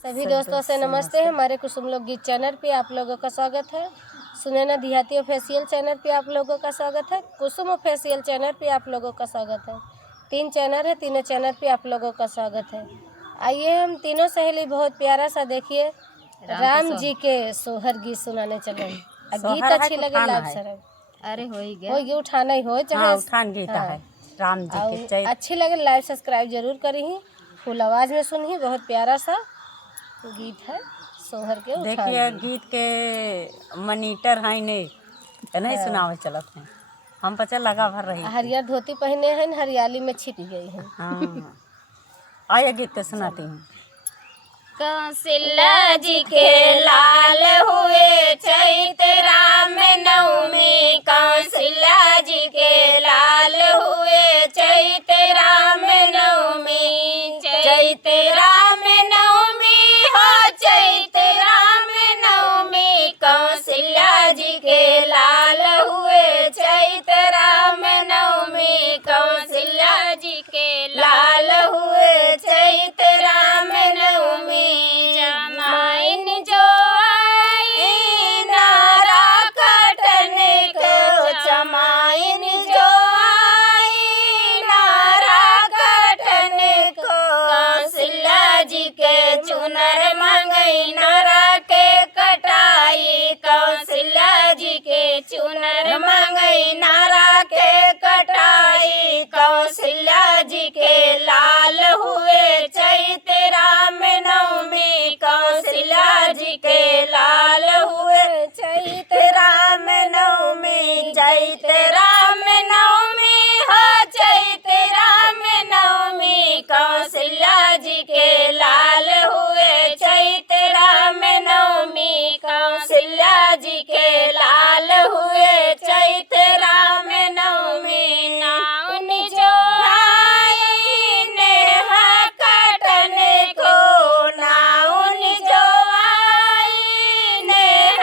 सभी दोस्तों से नमस्ते। हमारे कुसुम लोक गीत चैनल पे आप लोगों का स्वागत है। सुनैना देहाती ऑफिशियल चैनल पे आप लोगों का स्वागत है। कुसुम ऑफिशियल चैनल पे आप लोगों का स्वागत है। 3 चैनल है, तीनों चैनल पे आप लोगों का स्वागत है। आइए हम तीनों सहेली बहुत प्यारा सा देखिए राम जी के सोहर गीत सुनाने चले। गीत अच्छी लगे लाइव सर अरे हो उठाना ही हो चाहे उठान गीत है राम जी के अच्छी लगे लाइव सब्सक्राइब जरूर करी। फुल आवाज में सुनी, बहुत प्यारा सा गीत है सोहर के। देखिए गीत के मनीटर है नहीं सुनावल चलत है। हम पचा लगा भर रही हरियर धोती पहने हैं, हरियाली में छिप गई हैं। हाँ आइए गीत तो सुनाती हूँ। कौशल्या जी के लाल हुए चैत राम नवमी, कौशल्या जी के लाल हुए चैत राम नवमी, चैत राम नवमी हो चैत राम नवमी, कौशल्या जी के लाल हुए चैत राम नवमी, कौशल्या जी के लाल हुए चैत राम नवमी। जमाइन जो आई नारा कटने को, जमाइन जो आई नारा कटने को, कौशल्या जी के चुनर मंगई नारा के कटाई, कौशल्या जी के चुनर मंगई नारा के कटाई, कौशल्या जी के लाल हुए चैत राम नवमी, कौशल्या जी के लाल हुए चैत राम नवमी, चैत राम नवमी हो चैत राम नवमी, कौशल्या जी के लाल हुए चैत राम नवमी, कौशल्या जी के लाल हुए चैत राम नवमी। नाउन जो आई नेह कटने को, नाउन जो आई नेह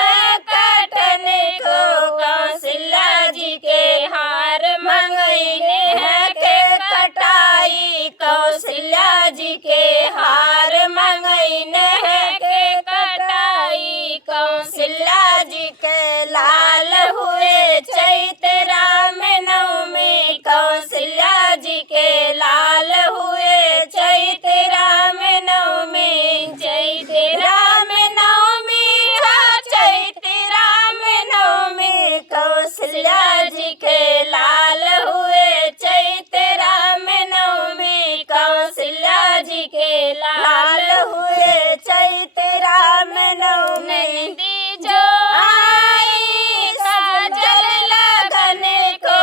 कटने को, कौशल्या जी के हार मंगई नेह के कटाई, कौशल्या जी के हार मंगई नेह के कटाई, कौशल्या जी के लाल हुए चैत राम नवमी, कौशल्या जी के लाल हुए चैत राम नवमी, चैत राम नवमी हो चैत राम नवमी, कौशल्या जी के लाल हुए चैत राम नवमी, कौशल्या जी के लाल हुए चैत राम नवमी। नंदी जो आई काजल लगने को,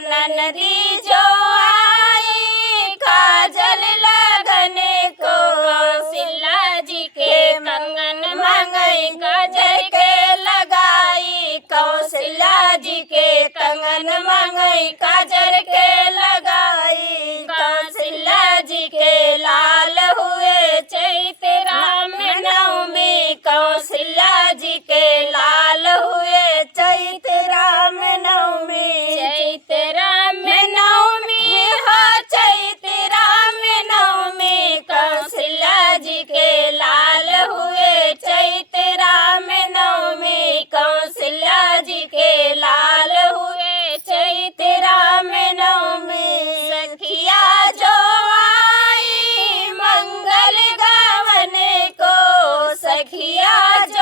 नंदी जो आई काजल लगने को, कौशल्या जी के कंगन मंगई काजल के लगाई, कौशल्या जी के कंगन मंगई काजल के लगाई, कौशल्या जी के लाल हुए चैत राम नवमी, कौशल्या जी के लाल हुए चैत राम नवमी, चैत राम नवमी हो चैत राम नवमी, कौशल्या जी के लाल हुए चैत राम नवमी, कौशल्या जी के लाल हुए चैत राम नवमी। सखिया जो आई मंगल गावने को, सखिया जो